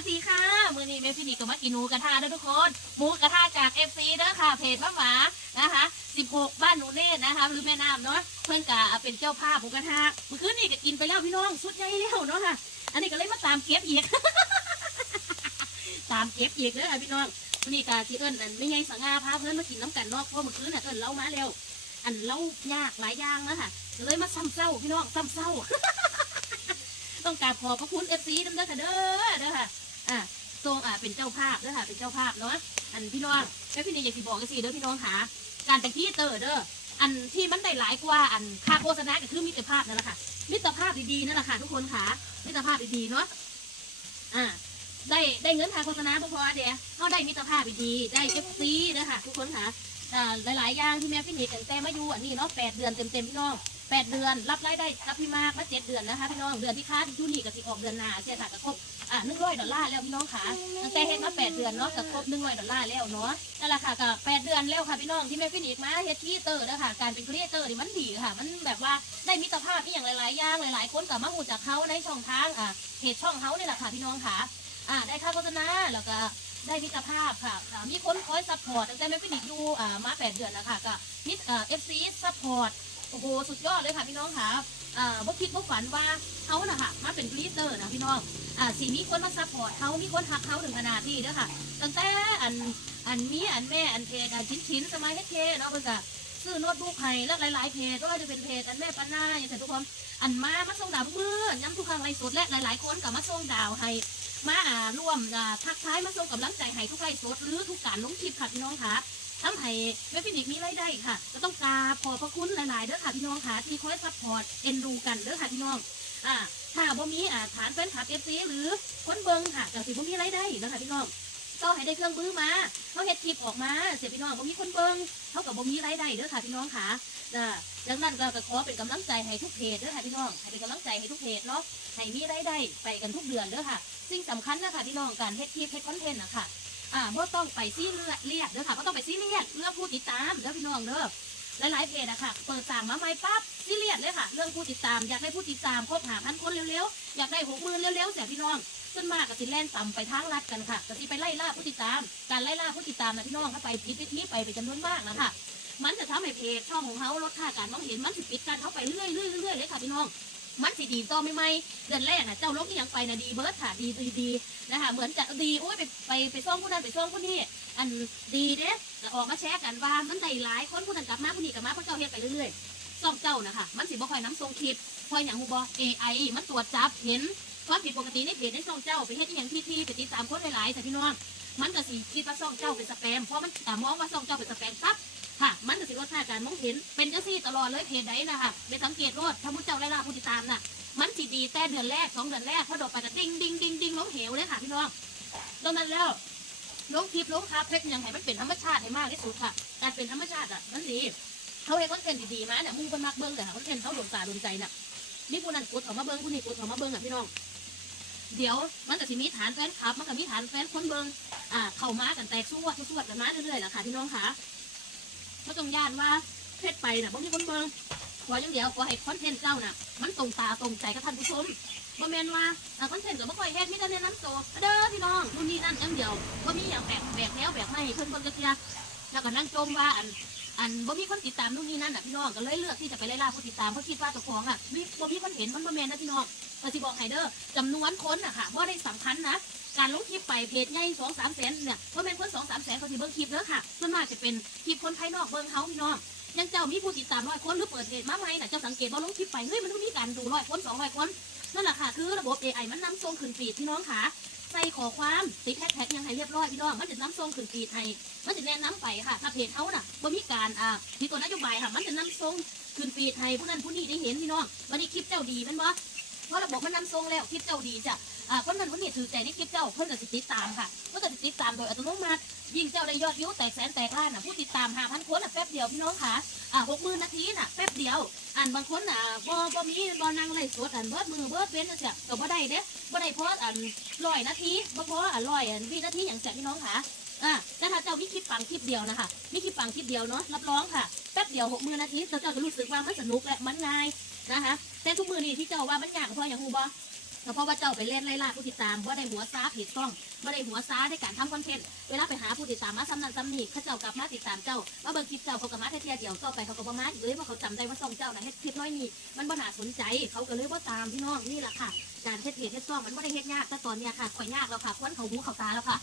สดีค่ะมือนี้แม่พี่นิกก็มากินหมูกระทะด้อทุกคนหมูกระทะจากเอฟซีเด้อค่ะเพจมะหมานะคะ 16 บ้านหนูเนตรนะคะหรือแม่น้ำเนาะเพื่อนกะเป็นเจ้าภาพหมูกระทะเมื่อคืนนี่ก็กินไปแล้วพี่น้องสุดใหญ่แล้วเนาะค่ะ อันนี้ก็เลยมาตามเก็บอีกตามเก็บอีกเด้อค่ะพี่น้องวันนี้กะที่เอิญอันไม่ไงสังอาพาเพื่อนมากินน้ำกันนอกเพราะเมื่อคืนน่ะเอิญเล่ามาแล้วอันเล่ายากหลายอย่างนะค่ะเลยมาซ้ำเศร้าพี่น้องซ้ำเศร้าต้องกาบขอบพระคุณเอฟซีนั่นเด้อค่ะเด้อเด้อค่ะ เป็นเจ้าภาพเด้อค่ะ เป็นเจ้าภาพเนาะ อันพี่น้องแม่พี่นี่อยากสิบอกกันสิเด้อพี่น้องหาการแต่งที่เตอร์เด้อ อันที่มันได้หลายกว่าอันค่าโฆษณาก็คือมิตรภาพนั่นแหละค่ะ มิตรภาพดีๆนั่นแหละค่ะ ทุกคนค่ะ มิตรภาพดีๆเนาะ อ่า ได้ได้เงินค่าโฆษณาบ่พอเดี๋ยวเขาได้มิตรภาพดีๆได้เอฟซีนะคะทุกคนค่ะอ่าหลายๆอย่างที่แม่พี่นี่แต่งแต่มาอยู่อันนี้เนาะแปดเดือนเต็มๆพี่น้อง แปดเดือน รับรายได้รับพี่มากมาเจ็ดเดือนนะคะพี่น้องเดือนที่ค้าที่ยูนี่ก็สิออกเดือนหน้าเสียค่ะก็ครบอ่าหนึ่งร้อยดอลลาร์แล้วพี่น้องค่ะตั้งแต่เฮ็ดมาแปดเดือนเนาะก็ครบหนึ่งร้อยดอลลาร์แล้วเนาะนั่นแหละค่ะก็แปดเดือนแล้วค่ะพี่น้องที่แม่พี่นี่มาเฮ็ดครีเอเตอร์นะคะการเป็นครีเอเตอร์นี่มันดีค่ะ มันแบบว่าได้มิตรภาพที่อย่างหลายๆอย่างหลาย ๆ คนกับมาหูจากเขาในช่องทางอ่าเพจช่องเขาเนี่ยแหละค่ะพี่น้องค่ะอ่าได้ค่าโฆษณาแล้วก็ได้มิตรภาพค่ะ มีคนคอยซัพพอร์ตตั้งแต่แม่พี่นิกอยู่อ่ามาแปดเดือนแล้วค่ะก็มิตรเอฟซีซัพพอร์ต โอ้โหสุดยอดเลยค่ะพี่น้องค่ะอ่าบ่คิดบ่ฝันว่าเขาน่ะค่ะมาเป็นพรีเตอร์นะพี่น้องอ่าสีมีคนมาซัพพอร์ตเขามีคนหักเขาถึงขนาดนี้เด้อค่ะ ตั้งแต่อันอันมีอันแม่อันเพจอันชิ้นชิ้นๆสมัยเฮ็ดเคเนาะเพิ่นก็ซื้อโน้ตบุ๊กให้แล้วหลายๆเพจก็จะเป็นเพจอันแม่ปันนาอย่างเงี้ยทุกคนอันมามาส่งดาวทุกมื้อย้ำทุกครั้งไลฟ์สดและหลาย ๆ คนก็มาส่งดาวให้มาอ่าร่วมอ่าทักท้ายมาส่งกำลังใจให้ทุกไลฟ์สดหรือทุกการลงคลิปค่ะพี่น้องค่ะ ทำให้เว็บฟินิกมีรายได้ค่ะ ก็ต้องกราบขอบพระคุณหลาย ๆ เด้อค่ะพี่น้องค่ะที่คอยซัพพอร์ตเอ็นดูกันเด้อค่ะพี่น้องอ่าถ้าบ่มีอ่าฐานแฟนคลับเอฟซีหรือคนเบิงค่ะก็สิบ่มีรายได้เด้อค่ะพี่น้องก็ให้ได้เครื่องมือมาเขาเฮ็ดคลิปออกมาเสียพี่น้องบ่มีคนเบิงเขากับบ่มีรายได้เด้อค่ะพี่น้องค่ะอ่าดังนั้นก็ก็ขอเป็นกำลังใจให้ทุกเพจเด้อค่ะพี่น้องให้เป็นกำลังใจให้ทุกเพจเนาะให้มีรายได้ไปกันทุกเดือนเด้อค่ะ สิ่งสำคัญนะคะพี่น้องการเฮ็ดคลิปเฮ็ดคอนเทนต์นะคะ อ่าบ่ต้องไปซีเรียสเรียดเด้อค่ะบ่ต้องไปซีเรียสเรื่องผู้ติดตามเด้อพี่น้องเด้อหลายๆเพจอะค่ะเปิดสั่งมาใหม่ปั๊บซีเรียสเลยค่ะ เรื่องผู้ติดตามอยากได้ผู้ติดตามครบหาพันคนเร็วๆอยากได้หกหมื่นเร็วๆเสียพี่น้องขึ้นมากกับสิแล่นต่ำไปทางลัดกันค่ะก็สิไปไล่ล่าผู้ติดตาม การไล่ล่าผู้ติดตามนะพี่น้องถ้าไปผิดวิธีไปเป็นจำนวนมากนะคะมันจะทำให้เพจช่องของเขาลดค่าการมองเห็นมันสิปิดการเขาไปเรื่อยๆเรื่อยๆเลยค่ะพี่น้อง มันสิดีต่อไม่ไหมเดือนแรกน่ะเจ้าลกที่ยังไปน่ะดีเบิร์ดค่ะดีดีดีนะคะเหมือนจะดีโอ้ยไปไปไปซ่องผู้นั้นไปซ่องผู้นี้อันดีเด้ออกมาแชร์กันว่ามันได้หลายคนผู้นั้นกลับมาผู้นี้กลับมาเพราะเจ้าเฮ็ดไปเรื่อยๆซ่องเจ้านะคะมันสิบ่ค่อยน้ำทรงคลิปค่อยอย่างฮูบ่ AI มันตรวจจับเห็นความผิดปกติในเพจในช่องเจ้าไปเฮ็ดอย่างที่ที่ไปติดตามคนหลายๆแต่พี่น้องมันก็สิคิดว่าช่องเจ้าเป็นสแปมเพราะมันอ่มองว่าช่องเจ้าเป็นสแปมปั๊บ ค่ะ มันก็สิลดค่าการมองเห็น เป็นจังซี่ตลอดเลยเพจใดนะคะไปสังเกตรถถ้ามุดเจ้าไล่ล่าผู้ติดตามน่ะ มันสิดีแต่เดือนแรกสองเดือนแรกพอดอกไปก็ดิ้งดิ้งดิ้งดิ้งลงเหวเลยค่ะพี่น้องดังนั้นแล้วลงคลิปลงคาเพชรยังไงมันเป็นธรรมชาติให้มากที่สุดค่ะ การเป็นธรรมชาติอะมันดีเขาเห็นคอนเทนต์ดีๆมาเนี่ยมึงเป็นมักเบิ้งแต่คอนเทนต์เขาโดนตาโดนใจน่ะนี่ผู้นั้นกดเขามาเบิ้งผู้นี้กดเขามาเบิ้งอะพี่น้องเดี๋ยวมันก็สิมีฐานแฟนคลับ มันก็มีฐานแฟนคนเบิ้งอ่าเข้ามากันแตกสู้สู้กันมาเรื่อยๆแหละค่ะพี่น้องค่ะ ไม่ต้องย่านว่าเพชรไปน่ะบ่มีคนเบิ่งขออย่างเดียวขอให้คอนเทนต์เจ้าน่ะ มันตรงตาตรงใจกับท่านผู้ชมบ่แม่นว่าคอนเทนต์ก็บ่ค่อยเฮ็ดมีแต่แนะนำตัวเด้อพี่น้องนู่นนี่นั่นอย่างเดียวบ่มีอย่างแบกแบกแนวแบกไม่เพิ่นเบิ่งจักเสียแล้วก็นั่งจมว่าอัน อันบ่มีคนติดตามนู่นนี่นั่นน่ะพี่น้องก็เลยเลือกที่จะไปไล่ล่าผู้ติดตามเพราะคิดว่าเจ้าของอะมีบ่มีคนเห็นมันบ่แมนนะพี่น้องก็สิบอกให้เด้อจำนวนคนน่ะค่ะบ่าได้สำคัญนะการลงคลิปไปเพจใหญ่สองสามแสนเนี่ยบ่แม่นคนสองสามแสนเขาสิเบิ่งคลิปเด้อค่ะส่วนมากจะเป็นคลิปคนภายนอกเบิ่งเฮาพี่น้องยังเจ้ามีผู้ติดตามร้อยคนหรือเปิดเพจมาไหมน่ะเจ้าสังเกตว่าลงคลิปไปเฮ้ยมันต้องมีการดูร้อยคนสองร้อยคนนั่นแหละค่ะคือระบบ AI มันนำส่งขึ้นฟีดพี่น้องค่ะ ใส่ขอความติดแฮชแท็กยังให้เรียบร้อยพี่น้องมันจะน้ำทรงขึ้นฟีดให้มันจะแนะนำไปค่ะถ้าเพจเขาน่ะบ่มีการอ่ามีตัวนโยบายค่ะมันจะน้ำทรงขึ้นฟีดให้ผู้นั้นผู้นี้ได้เห็นพี่น้องวันนี้คลิปเจ้าดีมันบ่เพราะระบบมันน้ำทรงแล้วคลิปเจ้าดีจ้ะ อ่าคนนั้นคนนี้ถือใจในคลิปเจ้าเพิ่นก็สิติดตามค่ะเพิ่นก็สิติดตามโดยอัตโนมัติยิ่งเจ้าได้ยอดวิวแตกแสนแตกล้านน่ะผู้ติดตาม5,000คนน่ะแป๊บเดียวพี่น้องค่ะอ่าหกหมื่นนาทีน่ะแป๊บเดียวอันบางคนอะบ่บ่มีบ่นั่งไล่สดอันเบิดมือเบิดเว้นจังซี่ก็บ่ได้เด้บ่ได้เพราะอันร้อยนาทีบ่พออันร้อยอันวินาทีอย่างแซ่พี่น้องค่ะอ่าแต่ถ้าเจ้ามีคลิปปังคลิปเดียวนะคะมีคลิปปังคลิปเดียวเนาะรับรองค่ะแป๊บเดียวหกหมื่นนาทีเจ้าก็รู้สึกว่ามันสนุกและมันง่ายนะคะแต่ทุกมือนี่ที่เจ้าว่ามันยากเพราะอย่างฮูบ่ เพราะว่าเจ้าไปเล่นไล่ล่าผู้ติดตามว่าได้หัวซาเพจซ่องว่าได้หัวซาในการทำคอนเทนต์เวลาไปหาผู้ติดตามมาซ้ำนั่นซ้ำนี่เขาเจ้ากลับมาติดตามเจ้ามาเบิ่งคลิปเจ้าเขากลับมาแค่เทียเดียวต่อไปเขาก็บ่มาอีกเลยว่าเขาจำได้ว่าซ่องเจ้าน่ะเฮ็ดคลิปน้อยนี่มันบ่น่าสนใจเขาก็เลยว่าตามพี่น้องนี่แหละค่ะการเฮ็ดเพจเฮ็ดซ่องมันบ่ได้เฮ็ดยากแต่ตอนเนี้ยค่ะข่อยยากแล้วค่ะควนเขาหูเขาตาแล้วค่ะ